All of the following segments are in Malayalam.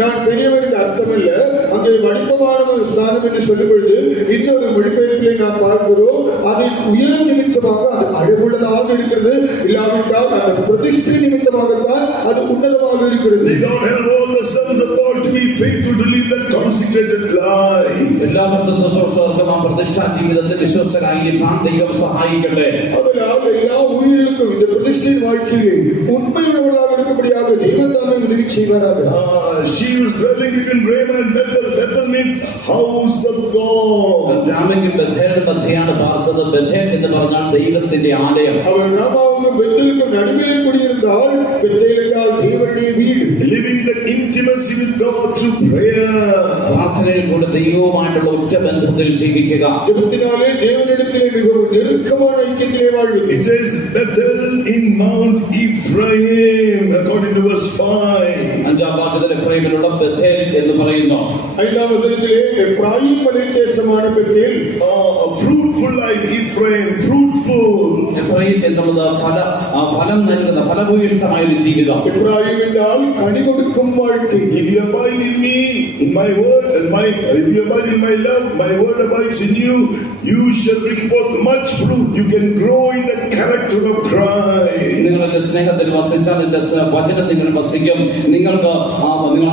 நான் பெரியவன் என்று அர்த்தமல்ல. அங்கே வடிவமான ஸ்தானம் என்று சொல்லும் பொழுது இன்னொரு மொழிபெயர்ப்பிலே நாம் பார்க்கிறோம், அதில் உயர் நிமித்தமாக அது அழகுள்ளதாக இருக்கிறது, இல்லாவிட்டால் அந்த பிரதிஷ்டை நிமித்தமாகத்தான் அது உன்னதமாக இருக்கிறது. May God help all the sons of God to be faithful to live that consecrated life. എല്ലാവർക്കും ശുശ്രൂഷകർക്കും ആ പ്രതിഷ്ഠാ ജീവിതത്തിൽ വിശ്വസ്തരായിരിക്കാൻ ദൈവം സഹായിക്കട്ടെ. அதனால் எல்லா ஊழியர்களுக்கும் இந்த பிரதிஷ்டை வாழ்க்கையிலே உண்மையுள்ளவர்களாக இருக்கும்படியாக தேவன் தாமே உதவி செய்வாராக. She was dwelling between Ramah and Bethel. Bethel means house of God. രാമയ്ക്കും ബഥേലും മധ്യയാണ് പാർത്തത്. ബഥേൽ എന്ന് പറഞ്ഞാൽ ദൈവത്തിന്റെ ആലയം. அவர் ராமாவுக்கும் பெத்தேலுக்கும் நடுவிலே குடியிருந்தால் பெத்தேல் என்றால் தேவனுடைய வீடு. Living the intimacy with God through prayer. പ്രാർത്ഥനയിൽ കൂടെ ദൈവവുമായിട്ടുള്ള ഉറ്റ ബന്ധത്തിൽ ജീവിക്കുക. ജപത്തിനാലേ தேவனிடத்திலே மிகவும் நெருக்கமான ஐக்கியத்திலே வாழ்வது. It says Bethel in Mount Ephraim according to verse 5. അഞ്ചാം വാക്യത്തിൽ എഫ്രൈമിലുള്ള ബഥേൽ എന്ന് പറയുന്നു. ஐந்தாம் வசனத்திலே எப்ராயிம் மலைத்தேசமான Bethel. A fruitful life, Ephraim, fruitful. Ephraim എന്നുള്ളത് ഫലം നൽകുന്ന ഫലഭൂയിഷ്ഠമായ ഒരു ജീവിതം. എബ്രാഹിം എന്നാൽ കനി കൊടുക്കും வாழ்க்கை. If you abide in me, in my word, if you abide in my love, my word abides in you, you shall bring forth much fruit. You can grow in the character of Christ. നിങ്ങൾ എന്റെ സ്നേഹത്തിൽ വസിച്ചാൽ എന്റെ വചനം നിങ്ങൾ വസിക്കും. നിങ്ങൾ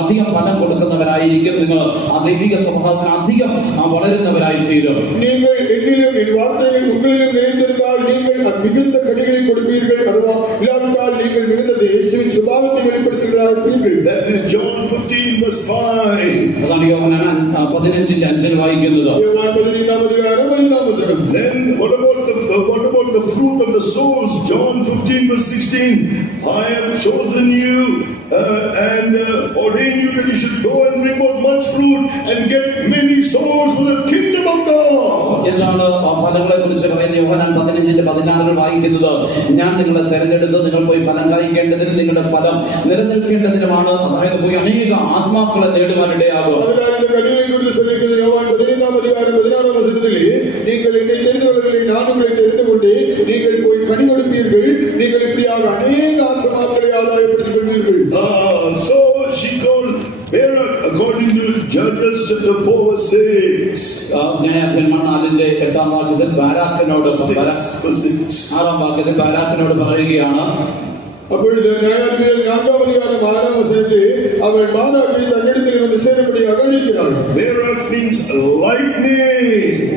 അധികം ഫലം കൊടുക്കുന്നവരായിരിക്കും. നിങ്ങൾ ആ ദൈവിക സ്വഭാവത്തിന് അധികം വളരുന്നവരായി തീരും. நீங்கள் என்னிலும் என் வார்த்தைகள் உங்களிலும் நிலைத்திருந்தால் நீங்கள் மிகுந்த கனிகளை கொடுப்பீர்கள். அதுவா இல்லாவிட்டால் நீங்கள் மிகுந்த இயேசுவின் சுபாவத்தை வெளிப்படுத்துகிறார்கள். That is John 15 verse 5. അതാണ് യോഹന്നാൻ 15:5 വായിക്കുന്നത്. യോഹന്നാൻ 15:5 വചനം. Then what about the fruit of the souls? John 15 verse 16. I have chosen you and ordained you that you should go and bring forth much fruit and get many souls for the kingdom of God. എന്താണ് ഫലങ്ങളെ കുറിച്ച് പറയുന്നത്? യോഹന്നാൻ 15:16 വായിക്കുന്നത്, ഞാൻ നിങ്ങളെ തെരഞ്ഞെടുത്ത് നിങ്ങൾ പോയി ഫലം കായ്ക്കേണ്ടതിനും നിങ്ങളുടെ ഫലം നിലനിൽക്കേണ്ടതിനുമാണ്. അതായത് പോയി അനേക ആത്മാക്കളെ നേടുവാനിടയാകും. நீங்கள் என்னை தெரிந்தவர்களை நான் உங்களை தெரிந்து கொண்டு நீங்கள் போய் கனி கொடுப்பீர்கள். நீங்கள் இப்படியாக அநேக ஆத்மாக்களை ஆதாயப்படுத்திக் கொள்வீர்கள். So she told Barak according to Judges chapter 4 verse 6. ന്യായാധിപന്മാർ 4:8 വാക്യത്തിൽ ബാരാക്കിനോട് 6 വാക്യത്തിൽ ബാരാക്കിനോട് പറയുകയാണ്, அப்பொழுது நியாயாதிபதிகள் 4ஆம் அதிகாரம் 6ஆம் வசனத்தில் அவள் பாராக்கை தன்னிடத்தில் வந்து சேரும்படி அகழிக்கிறாள். Barak means lightning.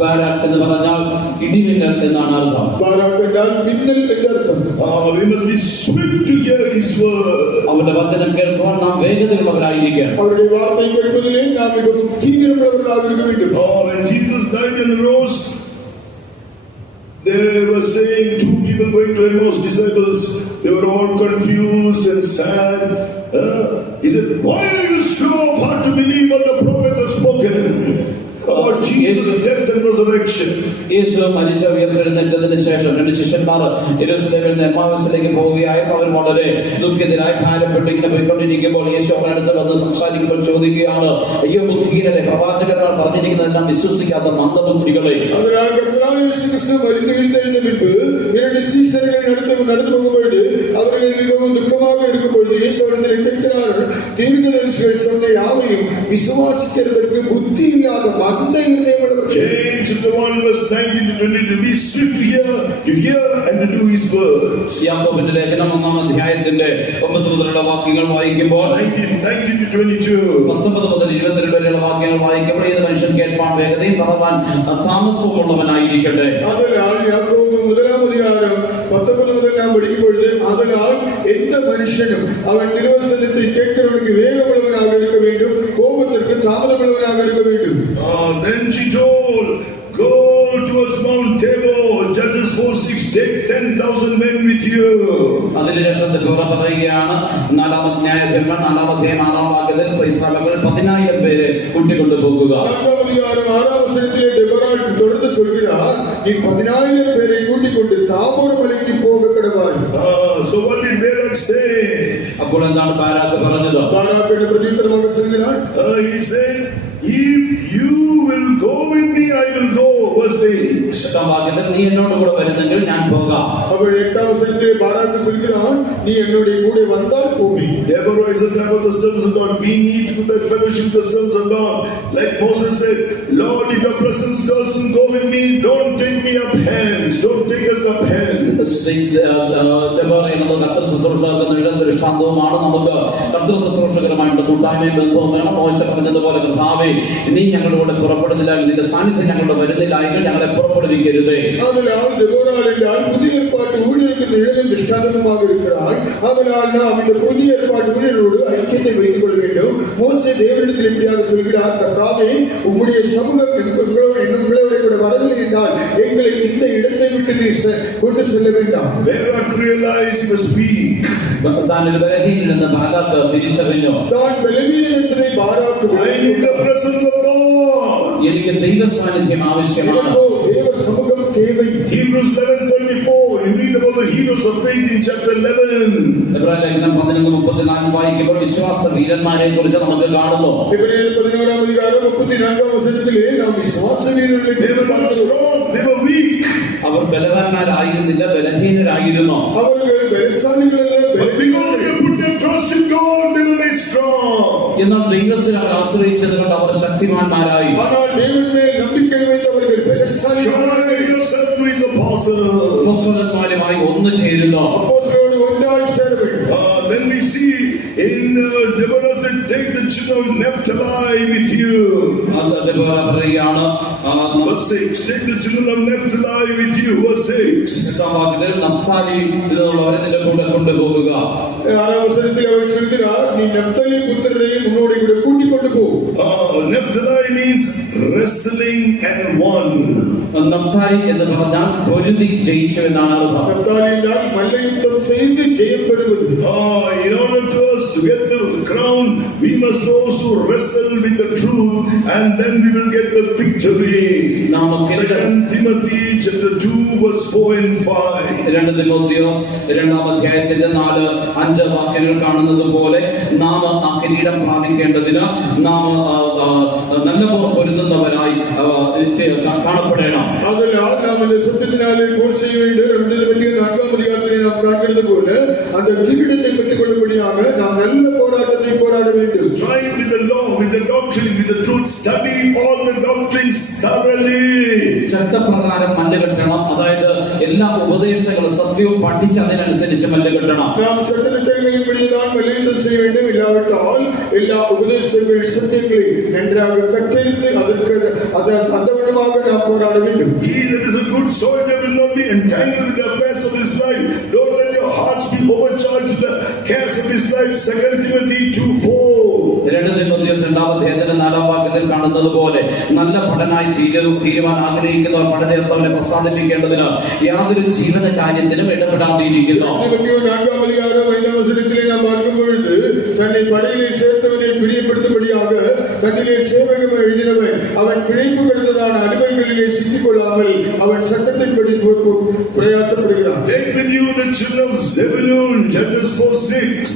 ബാരാക്ക് എന്ന് പറഞ്ഞാൽ ഇടിമിന്നൽ എന്നാണ് അർത്ഥം. ബാരാക്ക് എന്നാൽ മിന്നൽ എന്ന അർത്ഥം. We must be swift to hear his word. അവന്റെ വചനം കേൾക്കുവാൻ നാം വേഗതയുള്ളവരായിരിക്കണം. അവരുടെ വാർത്ത കേൾക്കുന്നതിൽ നാം മിகவும் தீவிரமுள்ளவர்களாக இருக்க வேண்டும். When Jesus died and rose, they were saying, two people going to Emmaus, disciples, they were all confused and sad. He said, why are you slow of heart to believe what the prophets have spoken about Jesus' death and resurrection? യേശു മരിച്ച ഉയർത്തെഴുന്നേറ്റതിന് ശേഷം 2 ശിഷ്യന്മാർ യെരൂശലേമിൽ നിന്ന് എമ്മാവൂസിലേക്ക് പോവുകയായപ്പോൾ അവർ വളരെ ദുഃഖിതരായി ഭാരപ്പെട്ട് ഇങ്ങനെ പോയിക്കൊണ്ടിരിക്കുമ്പോൾ യേശു അവരുടെ അടുത്ത് വന്ന് സംസാരിക്കുമ്പോൾ ചോദിക്കുകയാണ്, അയ്യോ ബുദ്ധിഹീനരെ, പ്രവാചകന്മാർ പറഞ്ഞിരിക്കുന്നതെല്ലാം വിശ്വസിക്കാത്ത മന്ദബുദ്ധികളെ. இரண்டு சீஷர்களை நடந்து போகும்போது அவர்கள் மிகவும் துக்கமாக இருக்கும்போது இயேசுவிடத்தில் கேட்கிறார்கள், தீர்க்கதரிசிகள் சொன்ன யாவையும் விசுவாசிக்கிறதற்கு புத்தி இல்லாத மந்த இருதயமுள்ளவர்கள். James chapter 1 verse 19 to 20, be swift to hear and to do his word. യാക്കോബിന്റെ ലേഖനം 1-ാം അധ്യായത്തിന്റെ 9 മുതലുള്ള വാക്യങ്ങൾ വായിക്കുമ്പോൾ 19 to 22. 19 മുതൽ 22 വരെയുള്ള വാക്യങ്ങൾ വായിക്കുമ്പോൾ ഏത് മനുഷ്യൻ കേൾപ്പാൻ വേഗതയും പറവാൻ താമസവും ഉള്ളവനായിരിക്കട്ടെ. അതിനാൽ യാക്കോബ് 1-ാം അധ്യായം 19 മുതൽ നാം പഠിക്കുമ്പോൾ അതിനാൽ எந்த மனுஷனும் அவன் திருவசனத்தை கேட்கிறவனுக்கு வேகமுள்ளவனாக இருக்க வேண்டும், கோபத்திற்கு தாமதமுள்ளவனாக இருக்க வேண்டும். Then she told, go towards Mount Tabor, Judges 4:6, take 10,000 men with you. അതിനുശേഷം ദെബോറ പറയുകയാണ്, 4-ാം ന്യായാധിപന്മാർ 4-ാം അധ്യായം 6-ാം വാക്യത്തിൽ ഇസ്രായേൽ 10,000 പേരെ കൂട്ടിക്കൊണ്ടു പോകുക. 4-ാം അധ്യായം 6-ാം വചനത്തിൽ ദെബോറ തുടർന്ന് சொல்கிறார், நீ 10,000 பேரை கூட்டிக்கொண்டு தாபோர் மலைக்கு போக கடவாய். So what did Barak say? അപ്പോൾ എന്താണ് ബാരാക്ക് പറഞ്ഞത്? ബാരാക്കിന്റെ പ്രതിയുത്തരமாக சொல்கிறார், he said, if you will go with me, I will go. verse 8. എട്ടാം വാക്യത്തിൽ നീ എന്നോട് കൂടെ വരുന്നെങ്കിൽ ഞാൻ പോകാം. അപ്പോൾ 8ാം വசனத்திலே பாராக்கு சொல்கிறான், நீ என்னோட கூட வந்தால் போவி. Therefore is the time of the service of God. We need to the fellowship of the sons of God. Like Moses said, Lord, if your presence doesn't go with me, don't take me up hands. Don't take us up hands. കർത്തൃ ശുശ്രൂഷകർക്ക് ദൃഷ്ടാന്തവുമാണ്. നമുക്ക് കർത്തൃ ശുശ്രൂഷകരുമായിട്ട് കൂട്ടായ്മയും ബന്ധവും വേണം. മോശ പറഞ്ഞതുപോലെ കർത്താവേ, നീ ഞങ്ങളുടെ പുറപ്പെടുന്നില്ല, നിന്റെ സാന്നിധ്യം ഞങ്ങളുടെ വരുന്നില്ല എങ്കിൽ ഞങ്ങളെ പുറപ്പെടുവിക്കരുതേ. அதனால் தெபோராள் என்றால் புதிய ஏற்பாட்டு ஊழியருக்கு நிழலின் திருஷ்டாந்தமாக இருக்கிறார். அதனால் நாம் இந்த புதிய ஏற்பாட்டு ஊழியரோடு ஐக்கியத்தை வைத்துக் கொள்ள வேண்டும். மோசே தேவனிடத்தில் இப்படியாக சொல்கிறார், கர்த்தாவே, உம்முடைய சமூகம் எங்களோட கூட வரவில்லை என்றால் எங்களை இந்த இடத்தை விட்டு நீ கொண்டு செல்ல வேண்டாம். They got to realize he must speak. താൻ ഒരു ബലഹീനനെന്ന് ബാരാക്ക് തിരിച്ചറിഞ്ഞു. താൻ ബലഹീനൻ എന്നதை Barak I need the presence of God. എനിക്ക് ദൈവ സാന്നിധ്യം ആവശ്യമാണ്. தேவ சமூகம் தேவை. Hebrews 11:34. You read about the heroes of faith in chapter 11. ലേഖനം 11:34 വായിക്കുമ്പോൾ വിശ്വാസ വീരന്മാരെ കുറിച്ച് നമുക്ക് കാണുന്നു. എബ്രായർ 11-ാം അധ്യായം 34-ാം വചനത്തിലെ നാം വിശ്വാസ വീരരുടെ They were not strong, they were weak. Our ബലവാന്മാരായിരുന്നില്ല, ബലഹീനരായിരുന്നു. അവர்கள் ബലശാലികളല്ല, But because they put their trust in God, they were made strong. എന്നാൽ ദൈവത്തിൽ അവർ ആശ്രയിച്ചത് കൊണ്ട് അവർ ശക്തിമാന്മാരായി. ஆனால் தேவனில் நம்பிக்கை வைத்தவர்கள் பலசாலிகள். Join yourself to his apostle. അപ്പോസ്തലന്മാരുമായി ഒന്നു ചേരുന്നു. அப்போஸ்தலரோடு ஒன்றாய் சேர வேண்டும். Then we see in Deborah said, take the children of Naphtali with you. അതുപോലെ പറയുകയാണ്, Verse 6, take the children of Naphtali with you. Verse 6. നഫ്താലിയിൽ നിന്നുള്ളവരെ നിന്റെ കൂടെ കൊണ്ടുപോകുക. 6-ാം വചനത്തിൽ അവർ சொல்கிறார், நீ நப்தலி புத்திரரையும் உன்னோடு கூட கூட்டிக் கொண்டு போ. Naphtali means wrestling and won. Naphtali എന്ന് പറഞ്ഞാൽ പൊരുതി ജയിച്ചു എന്നാണ് അർത്ഥം. நப்தலி என்றால் மல்லயுத்தம் செய்து ஜெயம் பெறுவது. In order to us to get the crown, we must also wrestle with the truth, and then we will get the victory. 2 Timothy chapter 2 verse 4 and 5. 2 തിമോഥെയോസ് 2-ാം അധ്യായത്തിന്റെ 4-5 വാക്യങ്ങൾ കാണുന്നത് പോലെ നാം ആ കിരീടം പ്രാപിക്കേണ്ടതിന് നാം നല്ല പൊരുതുന്നവരായി കാണപ്പെടണം. அதனால் நாம் இந்த சத்தியத்தினாலே போர் செய்ய வேண்டும். 2 திமோத்தேயு 4-ாம் அதிகாரத்திலே நாம் காண்கிறது போல அந்த கிரீடத்தை பெற்றுக் கொள்ளும்படியாக நாம் நல்ல போராட்டத்தை போராட வேண்டும். Strive with the law, with the doctrine, with the truth. Study all the doctrines thoroughly. ചട്ടപ്രകാരം മല്ലുകെട്ടണം. അതായത് എല്ലാ ഉപദേശങ്ങളും സത്യവും പഠിച്ച് അതിനനുസരിച്ച് മല്ലുകെട്ടണം. நாம் சட்டத்திட்டங்களின்படி தான் மல்யுத்தம் செய்ய வேண்டும். இல்லாவிட்டால் எல்லா உபதேசங்கள் சத்தியங்களை நன்றாக கற்றறிந்து அதற்கு அந்த விதமாக நாம் போராட வேண்டும். He that is a good soldier will not be entangled with the affairs of his life. Don't let your hearts be overcharged with the cares of his life. 2 Timothy 2:4. 2 തിമോഥെയോസ് 2-ാം അധ്യായത്തിന്റെ 4-ാം വാക്യത്തിൽ കാണുന്നത് പോലെ നല്ല പഠനായി തീരുവാൻ ആഗ്രഹിക്കുന്നവർ പടചേർത്തവനെ പ്രസാദിപ്പിക്കേണ്ടതിന് യാതൊരു ജീവന കാര്യത്തിലും ഇടപെടാതിരിക്കുന്നു. 4-ാം അധ്യായം 5-ാം വചനത്തിലെ നാം பார்க்கும் பொழுது தன்னை படையிலே சேர்த்தவனை பிரியப்படுத்தும்படியாக தன்னிலே சேவகம் எழுதினவன் அவன் பிழைப்பு கிடந்ததான அலுவல்களிலே சிக்கிக் கொள்ளாமல் அவன் சட்டத்தின்படி பிரயாசப்படுகிறான். Take with you the children of Zebulun, Judges 4:6.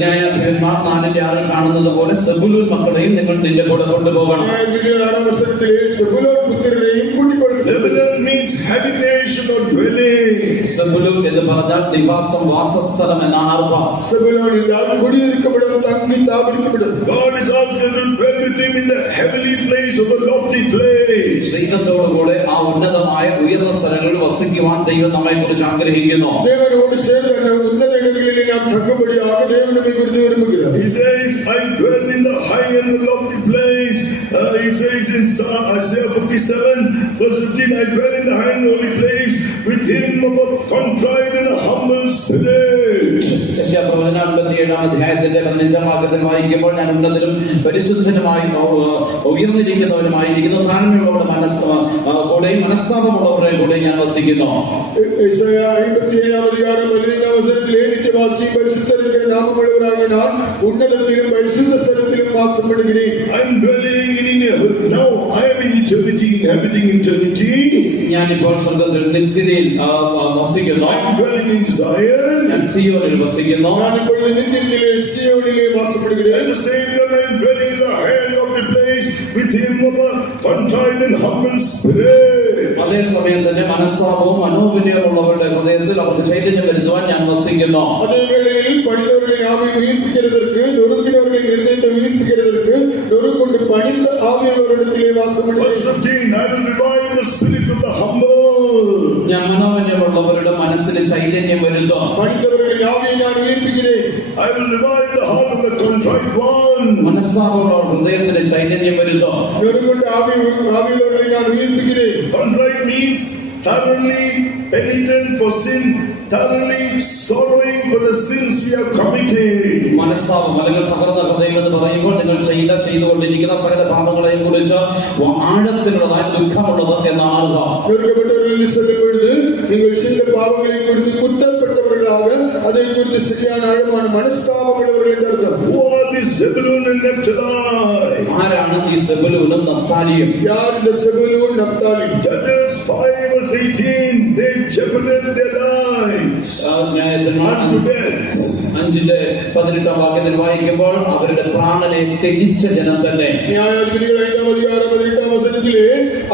ന്യായാധിപന്മാർ 4-6 കാണുന്നത് പോലെ സെബുലൂൻ മക്കളെയും നിങ്ങൾ നിന്റെ കൂടെ കൊണ്ടുപോകണം. ന്യായാധിപന്മാർ 6-ാം വചനത്തിലെ സെബുലൂൻ പുത്രരെയും കൂട്ടിക്കൊള്ളുക. Zebulun means habitation or dwelling. Zebulun എന്ന് പറഞ്ഞാൽ നിവാസം, വാസസ്ഥലം എന്നാണ് അർത്ഥം. സെബുലൂൻ என்றால் குடியிருக்கப்படும், தங்கி தாபரிக்கப்படும். God is asking to dwell with him in the heavenly place of the lofty place. ദൈവത്തോടുകൂടെ ആ ഉന്നതമായ ഉയർന്ന സ്ഥലങ്ങളിൽ വസിക്കുവാൻ ദൈവം നമ്മെ കുറിച്ച് ആഗ്രഹിക്കുന്നു. தேவனோடு சேர்ந்து அந்த உன்னத இடங்களிலே நாம் தங்கும்படியாக தேவன் நம்மை குறித்து விரும்புகிறார். He says, I dwell in the high and the lofty place. He says in Isaiah 57 verse 15, I dwell in the high and holy place with him of a contrite and a humble spirit. യശയ്യാപ്രവചനം 57-ാം അധ്യായത്തിന്റെ 15-ാം വാക്യത്തിൽ വായിക്കുമ്പോൾ ഞാൻ ഉന്നതനും പരിശുദ്ധനുമായി ഉയർന്നിരിക്കുന്നവനുമായിരിക്കുന്നു, താഴ്മയുള്ളവരുടെ കൂടെയും മനസ്താപമുള്ളവരുടെ കൂടെയും ഞാൻ വസിക്കുന്നു. യെശയ്യാ 57-ാം അധ്യായം 15-ാം വചനത്തിലെ നിത്യവാസി പരിശുദ്ധൻ എன்ற നാമമുള്ളവരായ ഞാൻ ഉന്നതത്തിലും പരിശുദ്ധ സ്ഥലത്തിലും വാസം பண்ணுகிறேன். I am dwelling in now I am in eternity, inhabiting eternity. ഞാൻ ഇപ്പോൾ സ്വർഗ്ഗത്തിൽ നിത്യതയിൽ വസിക്കുന്നു. I am dwelling in Zion. ഞാൻ സിയോനിൽ വസിക്കുന്നു. ഞാൻ ഇപ്പോൾ നിത്യത്തിലെ സിയോനിലെ വാസപ്പെടുகிறேൻ. At the same time I am dwelling in the high and lofty place place with him of a contrite and humble spirit. അതേസമയം തന്നെ മനസ്താപവും മനോവിനയമുള്ളവരുടെ ഹൃദയത്തിൽ അവർക്ക് ചൈതന്യം വരുത്തുവാൻ ഞാൻ വസിക്കുന്നു. അതേ വേളയിൽ പണിതവர்களின் ஆவியை உயிர்ப்பிக்கிறதற்கு, நொறுங்கினவர்களின் இருதயத்தை உயிர்ப்பிக்கிறதற்கு, நொறுங்கொண்டு பணிந்த ஆவியுள்ளவரிடத்திலே வாசம். Verse 15, I will revive the spirit of the humble. ഞാൻ മനോവിനയമുള്ളവരുടെ മനസ്സിന് ചൈതന്യം വരുത്തും. பணிந்தவர்களின் ஆவியை நான் உயிர்ப்பிக்கிறேன். I will revive the heart of the contrite one. മനസ്താപമുള്ള ഹൃദയത്തിന് ചൈതന്യം വരുത്തും. நொறுங்கொண்ட ஆவியுள்ளவர்களை நான் உயிர்ப்பிக்கிறேன். Contrite means thoroughly penitent for sin, thoroughly sorrowing for the sins we have committed. മനസ്താപം അല്ലെങ്കിൽ തകർന്ന ഹൃദയം എന്ന് പറയുമ്പോൾ നിങ്ങൾ ചെയ്തുകൊണ്ടിരിക്കുന്ന സകല പാപങ്ങളെയും കുറിച്ച് ആഴത്തിലുള്ളതായ ദുഃഖമുള്ളത് എന്നാണ് അർത്ഥം. நொறுக்கப்பட்டவர்கள் சொல்லும் பொழுது நீங்கள் செய்த பாவங்களை குறித்து குற்றப்பட்டவர்களாக அதை குறித்து சரியான ஆழமான மனஸ்தாபம் உள்ளவர்கள் என்று அர்த்தம். Who are these Zebulun and Naphtali? ആരാണ് ഈ സെബൂലൂനും നഫ്താലിയും? யார் இந்த செபுலூன் Naphtali? Judges 5:18, they jeopardized their lives unto death. 5:18 വാക്യത്തിൽ വായിക്കുമ്പോൾ അവരുടെ പ്രാണനെ ത്യജിച്ച ജനം തന്നെ. நியாயாதிபதிகள் 5ஆம் அதிகாரம் 18ஆம் வசனத்திலே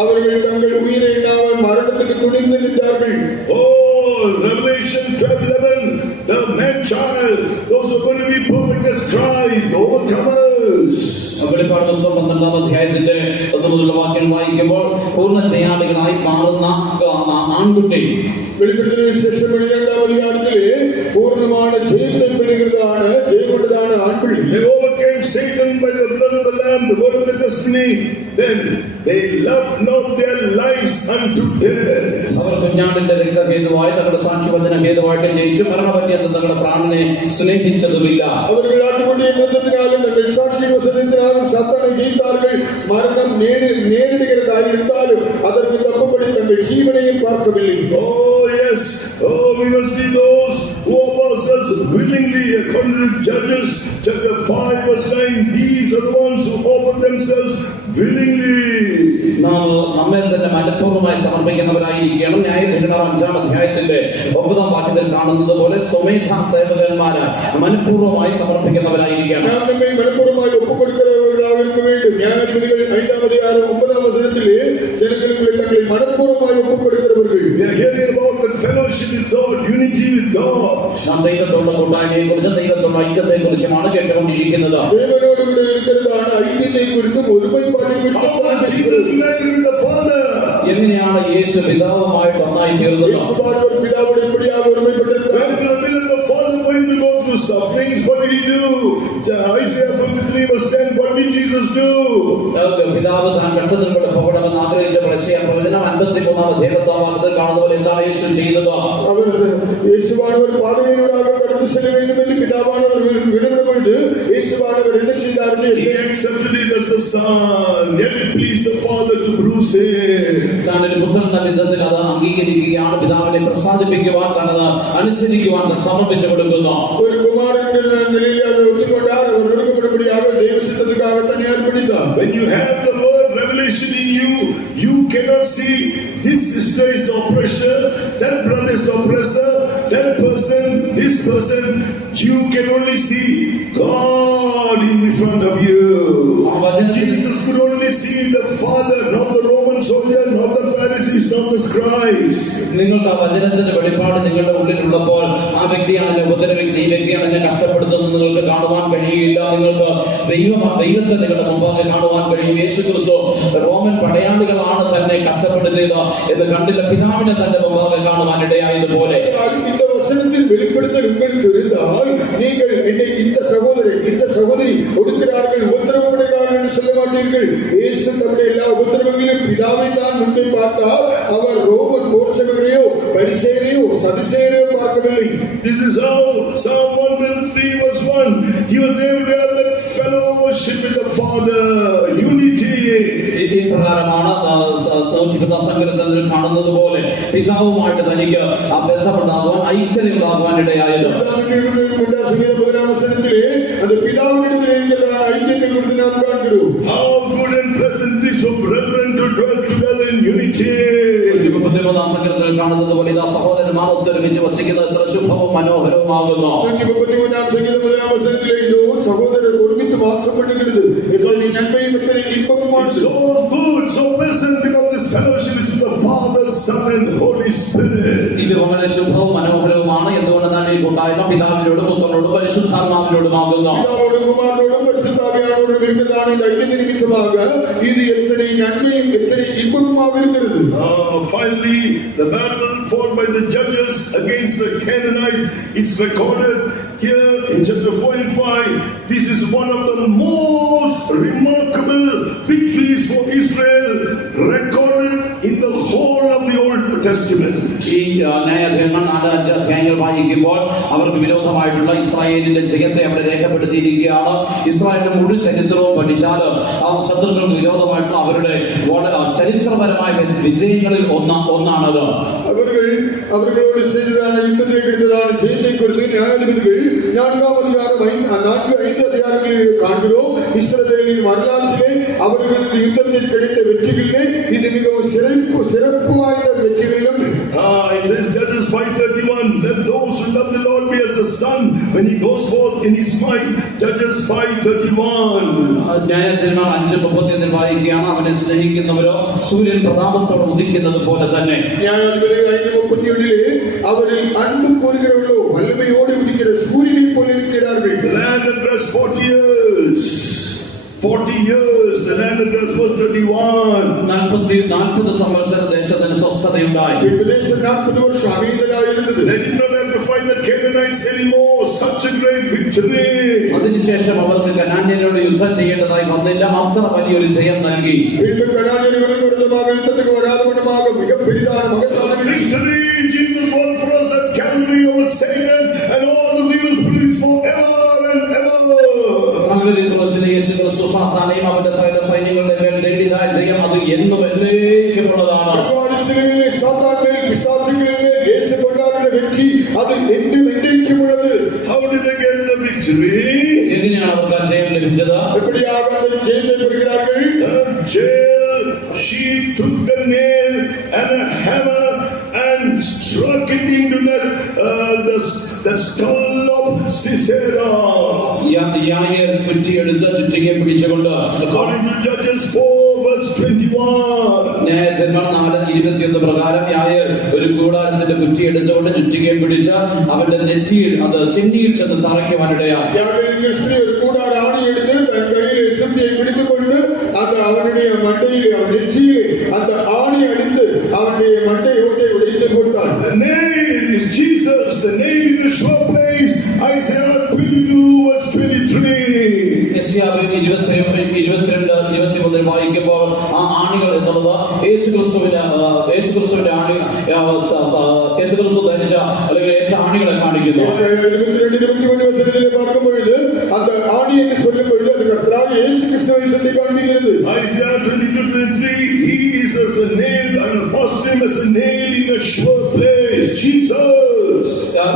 அவர்கள் தங்கள் உயிரை எண்ணாமல் மரணத்துக்கு துணிந்து நின்றார்கள். Oh, Revelation 12:11, the man child, those who are going to be perfect as Christ, the overcomers. വെളിപ്പാട് പുസ്തകം 12ആം അധ്യായത്തിന്റെ 1 മുതലുള്ള വാക്യം വായിക്കുമ്പോൾ പൂർണ്ണ ജയാളികളായി മാറുന്ന ആൺകുട്ടി. വെളിപ്പെടുത്തൽ വിശേഷം 12ആം അധികാരത്തിലെ പൂർണ്ണமான ജയത്തെ പെറുகிறതാണ്, ജയം കൊണ്ടതാണ് ആൺപിള്ളി. They overcame Satan by the blood of the Lamb, the word of the testimony. Then they loved not their lives unto death. അവർ കുഞ്ഞാടിന്റെ രക്തഹേതുവായി തങ്ങളുടെ സാക്ഷ്യവചന ഹേതുവായിട്ട് ജയിച്ചു മരണപര്യന്തം തങ്ങളുടെ പ്രാണനെ സ്നേഹിച്ചതുമില്ല. அவர்கள் ஆட்டுக்குட்டியை கொன்றதினாலும் தங்கள் சாட்சி வசனத்தினாலும் சாத்தானை ஜெயித்தார்கள். மரணம் நேரிடுகிறதாக இருந்தாலும் அதற்கு தப்பும்படி தங்கள் ஜீவனையும் பார்க்கவில்லை. Oh yes, oh we must be those who offer ourselves willingly, according to Judges chapter 5:9. These are the ones who offer themselves willingly. നാം നമ്മെ തന്നെ മനഃപൂർവ്വമായി സമർപ്പിക്കുന്നവരായിരിക്കണം. ന്യായാധിപന്മാർ 5ആം അധ്യായത്തിന്റെ 9ആം വാക്യത്തിൽ കാണുന്നത് പോലെ സ്വമേധാ സേവകന്മാരായി മനഃപൂർവ്വമായി സമർപ്പിക്കുന്നവരായിരിക്കണം. നാം നമ്മെ മനഃപൂർവ്വമായി ഒപ്പുകൊടുക്കുന്നവர்களாக இருக்க வேண்டும். ന്യായാധിപതികൾ 5ആം അധ്യായം 9ആം വചനത്തിലെ ജനങ്ങൾക്ക് തങ്ങളെ മനഃപൂർവ്വമായി ഒപ്പുകൊടുക്കുന്നവர்கள். We are hearing about the fellowship with God, unity with God. നാം ദൈവത്തോടുള്ള കൂട്ടായ്മയെ കുറിച്ചും ദൈവത്തോടുള്ള ഐക്യത്തെ കുറിച്ചുമാണ് കേട്ടുകൊണ്ടിരിക്കുന്നത്. ദൈവത്തോടുകൂടെ ഇരിക്കുന്നതാണ് ഐക്യത്തെ കുറിച്ചും ഒരുമപ്പാടിനെ കുറിച്ചും. Jesus united with the Father. എങ്ങനെയാണ് യേശു പിതാവുമായിട്ട് ഒന്നായി തീർന്നത്? യേശുവാണ് പിതാവോട് എപ്പോഴാണ് ഒരുമപ്പെട്ടിരുന്നത്? When the will of the Father going to go through sufferings, what did he do? Isaiah 53:10, what did Jesus do? പിതാവ് താൻ കഷ്ടത്തിലൂടെ പോകണമെന്ന് ആഗ്രഹിച്ച പ്രശയ പ്രവചനം 53ആം അധ്യായത്തിൽ കാണുന്ന പോലെ എന്താണ് യേശു ചെയ്തത്? അവർ യേശുവാണ് ഒരു പാതയിലൂടെ കടന്നു ചെല്ല வேண்டும் എന്ന് പിതാവാണ് വിടുന്ന പൊഴുது യേശുവാണ് என்ன செய்தார்? He accepted it as the Son, yet it pleased the Father to bruise him. താൻ ഒരു പുത്രന്റെ വിധത്തിൽ അത് അംഗീകരിക്കുകയാണ്. പിതാവിനെ പ്രസാദിപ്പിക്കുവാൻ താൻ അത് അനുസരിക്കുവാൻ താൻ സമർപ്പിച്ചു കൊടുക്കുന്നു. ഒരു കുമാരന്റെ നിലയിൽ അത് ഒത്തുകൊണ്ടാൽ അവർ ഒടുക്കപ്പെടുമ്പടിயாக ദൈവസിദ്ധത്തിക്കാக തന്നെ ഏർപ്പെടുത്താം. When you have the word revelation in you, you cannot see this sister is the oppressor, that brother is the oppressor, that person, this person. You can only see God in front of you. Jesus could only see the Father, not the Roman soldier, not the Pharisees, not the scribes. നിങ്ങൾക്ക് ആ വചനത്തിന്റെ വെളിപ്പാട് നിങ്ങളുടെ ഉള്ളിലുള്ളപ്പോൾ ആ വ്യക്തിയാണ് എന്നെ ഉപദ്രവിക്കുന്നത്, ഈ വ്യക്തിയാണ് എന്നെ കഷ്ടപ്പെടുത്തുന്നത് നിങ്ങൾക്ക് കാണുവാൻ കഴിയില്ല. നിങ്ങൾക്ക് ദൈവത്തെ നിങ്ങളുടെ മുമ്പാകെ കാണുവാൻ കഴിയും. യേശുക്രിസ്തു റോമൻ പടയാളികളാണ് തന്നെ കഷ്ടപ്പെടുത്തിയത് എന്ന് കണ്ടില്ല, പിതാവിനെ തന്റെ മുമ്പാകെ കാണുവാൻ ഇടയായതുപോലെ இந்த வசனத்தில் வெளிப்படுத்தல் உங்களுக்கு இருந்தால் நீங்கள் என்னை இந்த சகோதரி ஒடுக்கிறார்கள், உபத்திரவப்படுகிறார்கள் என்று சொல்ல மாட்டீர்கள். இயேசு தம்முடைய எல்லா உபத்திரவங்களிலும் பிதாவை தான் முன்னே பார்த்தார். அவர் ரோமன் போர்ச்சகரையோ பரிசேயரையோ சதுசேயரையோ பார்க்கவில்லை. This is how Psalm 103:1 he was able to have that fellowship with the Father, unity. ഈ പ്രകാരമാണ് 110 സങ്കീർത്തനത്തിൽ കാണുന്നത് പോലെ പിതാവുമായിട്ട് തനിക്ക് ആ ബന്ധമുണ്ടാകുവാൻ ഐക്യതയുണ്ടാകുവാൻ ഇടയായത്. அந்த பிதாவினிடத்தில் இருக்கிற ஐக்கியத்தை குறித்து நாம் காண்கிறோம். How good and pleasant it is for brethren to dwell together in unity. 33 സങ്കീർത്തനത്തിൽ കാണുന്നത് പോലെ ഇതാ സഹോദരന്മാർ ഒത്തൊരുമിച്ച് വസിക്കുന്നത് എത്ര ശുഭവും മനോഹരവുമാകുന്നു. 33 സങ്കീർത്തനത്തിലെ ഇതോ സഹോദരർ ഒരുമിച്ച് വാസം பண்ணுகிறது. എന്നാൽ ഈ നന്മയും ഇത്രയും ഇമ്പം പരിശുദ്ധാത്മാവിനോടുമാകുന്നു. பிதாவோடும் குமாரனோடும் பரிசுத்தாவியானோடும் இருக்கிறதான இந்த ஐக்கிய நிமித்தமாக இது எத்தனை நன்மையும் எத்தனை இன்பமாக இருக்கிறது. Finally, the battle fought by the judges against the Canaanites, it's recorded here in chapter 4 and 5. This is one of the most remarkable victories for Israel recorded in the whole of the Old Testament. ഈ ന്യായാധിപന്മാർ 4-5 അധ്യായങ്ങൾ വായിക്കുമ്പോൾ അവർക്ക് വിരോധമായിട്ടുള്ള ഇസ്രായേലിന്റെ ജയത്തെ അവിടെ രേഖപ്പെടുത്തിയിരിക്കുകയാണ്. ഇസ്രായേലിന്റെ മുഴുവൻ ചരിത്രവും പഠിച്ചാൽ ആ ശത്രുക്കൾക്ക് വിരോധമായിട്ടുള്ള അവരുടെ ചരിത്രപരമായ വിജയങ്ങളിൽ ഒന്നാണത്. அவர்களோடு செய்ததான யுத்தத்தை கிடைத்ததான ஜெயத்தை குறித்து நியாயாதிபதிகள் 4ஆம் அதிகாரம் 4-5 அதிகாரங்களில் காண்கிறோம். இஸ்ரவேலின் வரலாற்றிலே அவர்களுக்கு யுத்தத்தில் கிடைத்த வெற்றிகளிலே இது மிகவும் சிறப்பு வாய்ந்த வெற்றிகளில் ஒன்று. It says Judges 5:31, let those who love the Lord be as the sun when he goes forth in his might. Judges 5:31. ന്യായാധിപന്മാർ 5:31 വായിക്കുകയാണ്, അവനെ സ്നേഹിക്കുന്നവരോ സൂര്യൻ പ്രതാപത്തോടെ ഉദിക്കുന്നത് പോലെ തന്നെ. ന്യായാധിപതികൾ 5:31 அவரில் அன்பு கூறுகிறவர்களோ வல்லமையோடு உதிக்கிற சூரியனை போல இருக்கிறார்கள். The land had rest 40 years. 40 years, the land had rest, verse 31. 40 സംവത്സര ദേശത്തിന് സ്വസ്ഥതയുണ്ടായി. ദേശം 40 വർഷം അമീതനായിരുന്നത്. They did not have to fight the Canaanites anymore. Such a great victory. അതിനുശേഷം അവർക്ക് കനാന്യരോട് യുദ്ധം ചെയ്യേണ്ടതായി വന്നില്ല. അത്ര വലിയൊരു ജയം നൽകി. വീണ്ടും കനാന്യരുടെ വിരുദ്ധமாக യുദ്ധத்துக்கு வராதவனமாக மிகப்பெரிதான மகத்தான victory Jesus won for us at Calvary over Satan and all the evil spirits forever and ever. സാത്താനെയും അവന്റെ സകല സൈന്യങ്ങളുടെ മേൽ നേടിയതായ ജയം അത് എന്നും എന്നേക്കുമുള്ളതാണ്. How did they get the victory? എങ്ങനെയാണ് അവർക്ക് ആ ജയം ലഭിച്ചത്? The jail, she took the nail and a hammer and struck it into the skull of Sisera. കുറ്റിയെടുത്ത് ചുറ്റികെ പിടിച്ചുകൊണ്ട് According to Judges 4:21. ന്യായാധിപന്മാർ 4:21 പ്രകാരം യായർ ഒരു കൂടാരത്തിന്റെ കുറ്റിയെടുത്തുകൊണ്ട് ചുറ്റികെ പിടിച്ച് അവന്റെ നെറ്റിയിൽ അത് ചെന്നിയിൽ ചെന്ന് തറയ്ക്കുവാനിടയായി. ഒരു കൂടാരാണി എടുത്ത് തൻ കയ്യിൽ സുത്തിയെ പിടിച്ചുകൊണ്ട് അത് അവനുடைய മണ്ടയിൽ നെറ്റിയിൽ அந்த ஆணி அடித்து அவனுடைய மண்டையோட்டை உடைத்து போட்டான். The nail is Jesus. The nail is the sure place. Isaiah 22:23. യെശയ്യാവ് 22-23 വായിക്കുമ്പോൾ ആ ആണികൾ എന്നുള്ളത് യേശുക്രിസ്തുവിന്റെ ആണി, യേശുക്രിസ്തു ധരിച്ച അല്ലെങ്കിൽ ഏറ്റ ആണികളെ കാണിക്കുന്നു. 22-23 பார்க்கும்போது அந்த ஆணி என்று சொல்லும்போது அது கர்த்தராகிய இயேசு கிறிஸ்துவை சொல்லி காண்பிக்கிறது. Isaiah 22:23, he is as a nail and first name as a nail in a sure place. Jesus.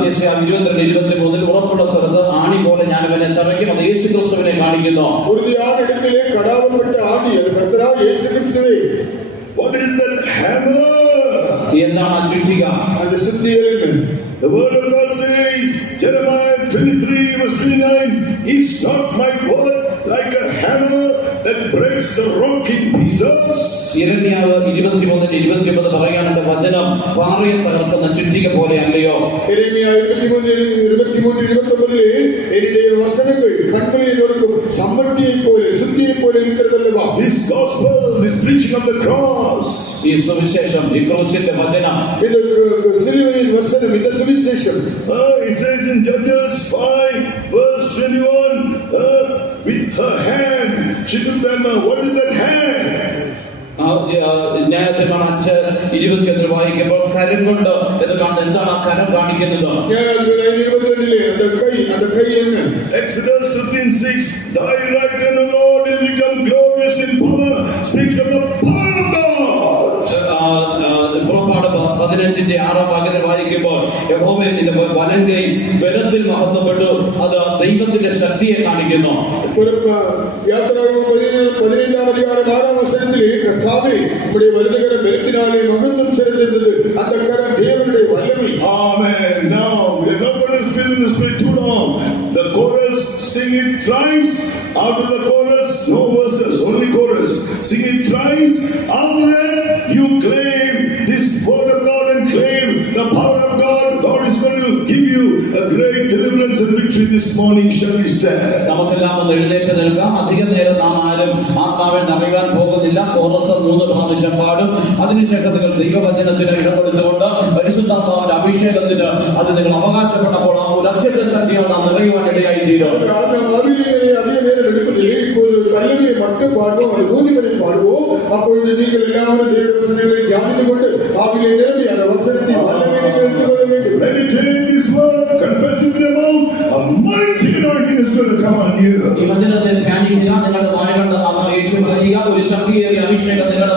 യെശയ്യാവ് 22-23 ഉറപ്പുള്ള സ്ഥലത്ത് ആണി പോലെ ഞാൻ അവനെ തറയ്ക്കും, അത് യേശുക്രിസ്തുവിനെ കാണിക്കുന്നു. ഉറുതിயான இடத்திலே கடாவப்பட்ட ஆணி அது கர்த்தராகிய இயேசு கிறிஸ்துவே. What is that hammer? എന്താണ് ആ ചുറ്റിക? அந்த சுத்தியல். The word of God says, Jeremiah 23:29, is not my word like a hammer that breaks the rock in pieces? യിരെമ്യാവ് 23-29 പറയാൻ എന്റെ വചനം പാറയെ തകർക്കുന്ന ചുറ്റിക പോലെ അല്ലയോ? യെരമ്യാ 23-29 என்னுடைய வசனங்கள் கண்மலையை நொறுக்கும் சம்மட்டியை போல சுத்தியை போல இருக்கிறதல்லவா. This gospel, this preaching of the cross, ഈ സുവിശേഷം, ഈ ക്രൂശിന്റെ വചനം, இந்த சிலுவையின் வசனம், இந்த சுவிசேஷம். it says in Judges 5:21, with her hand she took them. What is that hand? ന്യായാധിപന്മാർ 5:21 വായിക്കുമ്പോൾ കരം കൊണ്ട് എന്ന് കാണുന്നത്. എന്താണ് ആ കരം കാണിക്കുന്നത്? அந்த கை என்ன? Exodus 15:6, thy right hand, O Lord, will become glorious in power, speaks of the power of God. പുറപ്പാട് 15:6 വായിക്കുമ്പോൾ യഹോവേ നിന്റെ വലം കൈ ബലത്തിൽ മഹത്വപ്പെട്ടു, അത് ദൈവത്തിന്റെ ശക്തിയെ കാണിക്കുന്നു. യാത്രാഗമം 15-ാം അധികാരം 6-ാം വചനത്തിലെ കർത്താവേ നമ്മുടെ വലതുകരം ബലത്തിനാലെ മഹത്വം ചെലുത്തുന്നത് அந்த கரம் தேவனுடைய வல்லமை. Amen. Now we are not going to fill in the spirit too long. The chorus, sing it thrice. After the chorus, no verses, only chorus. Sing it thrice. After that, you claim this word of God and claim the power of God. God is going to give you a great deliverance and victory this morning shall we stand? നമുക്കെല്ലാം ഒന്ന് എഴുന്നേറ്റ് നിൽക്കാം. അധികം നേരം നാം ആരും ആത്മാവിൽ നിറയാൻ പോകുന്നില്ല. കോറസ് 3 പ്രാവശ്യം പാടും. അതിനുശേഷം നിങ്ങൾ ദൈവവചനത്തിന് ഇടപെടുത്തുകൊണ്ട് പരിശുദ്ധാത്മാവിന്റെ അഭിഷേകത്തിന് അത് നിങ്ങൾ അവകാശപ്പെട്ടപ്പോൾ ആ ഒരു അത്യന്ത സംഖ്യ നാം നിറയുവാൻ ഇടയായി തീരും. அதிக நேரம் எடுப்பதில்லை. இப்போது கல்லூரியை மட்டும் பாடுவோம், அது ஊதிவரை பாடுவோம். அப்பொழுது நீங்கள் எல்லாரும் தேவ வசனங்களை தியானித்துக் கொண்டு ஆவிலே நிரம்பி அந்த வசனத்தை வல்லமையை எடுத்துக்கொள்ள வேண்டும். Meditate this word, confess with your mouth, a mighty anointing is going to come on you. ഈ വചനത്തെ ധ്യാനിക്കുക, നിങ്ങളുടെ വായ കൊണ്ട് നാമം ഏറ്റുപറയുക, ഒരു ശക്തിയേറിയ അഭിഷേകം നിങ്ങളുടെ